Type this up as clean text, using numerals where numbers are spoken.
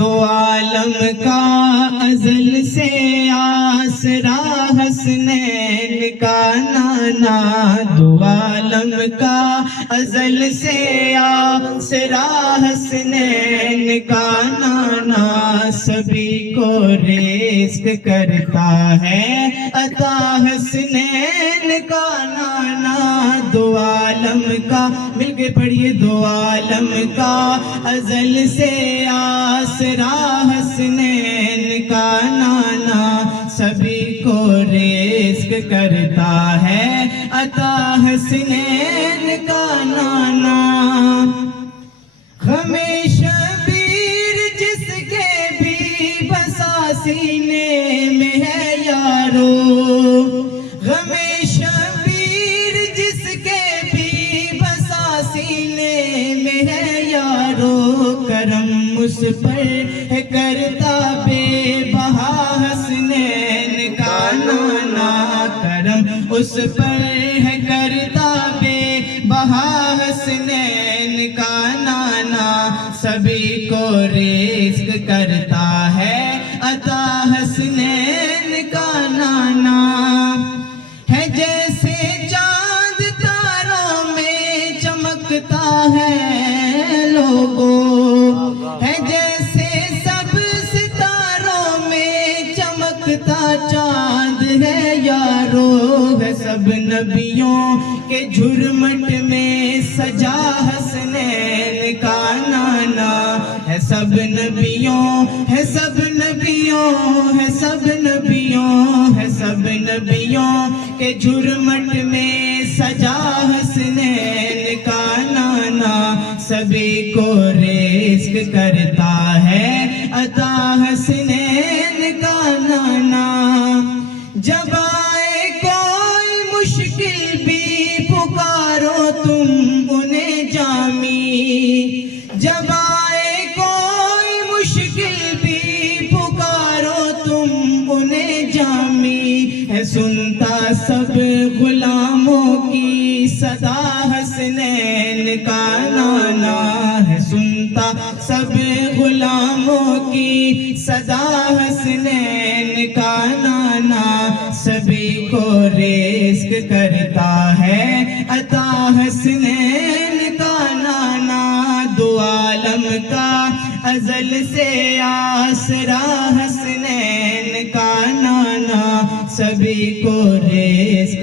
دو عالم کا ازل سے آسرا حسنین کا نانا، دو عالم کا ازل سے آسرا حسنین کا نانا، سبھی کو رزق کرتا ہے عطا حسنین کا نانا، دو عالم کا، مل کے پڑھیے، دو عالم کا ازل سے آسرا حسنین کا نانا، سبھی کو رزق کرتا ہے عطا حسنین کا نانا، ہمیشہ شبیر جس کے بھی بسا سینے میں ہے یارو، ہمیشہ شبیر جس کے بھی بسا سینے میں ہے یارو، کرم اس پر ہے کرتا بے بہا حسنین کا نانا، کرم اس پر ہے کرتا بے بہا حسنین کا نانا، سبھی کو رزق کرتا ہے عطا حسنین کا نانا، ہے جیسے چاند تاروں میں چمکتا ہے لوگوں، ہے جیسے سب ستاروں میں چمکتا چاند ہے یارو، ہے سب نبیوں کے جھرمٹ میں سجا حسنین کا نانا، ہے سب نبیوں، ہے سب نبیوں، ہے سب نبیوں، ہے سب نبیوں کے جھرمٹ میں سجا حسنین کا نانا، سبھی کو رزق کرتا ہے عطا حسنین کا نانا، جب آئے کوئی مشکل بھی پکارو تم انہیں جامی، جب آئے کوئی مشکل بھی پکارو تم انہیں جامی، ہے سنتا سب غلاموں کی صدا حسنین کا نانا، ہے سنتا سب غلاموں کی صدا حسنین کا نانا، سبھی کو رزق کرتا ہے عطا حسنین کا نانا، دو عالم کا ازل سے آسرا حسنین کا نانا، سبھی کو رزق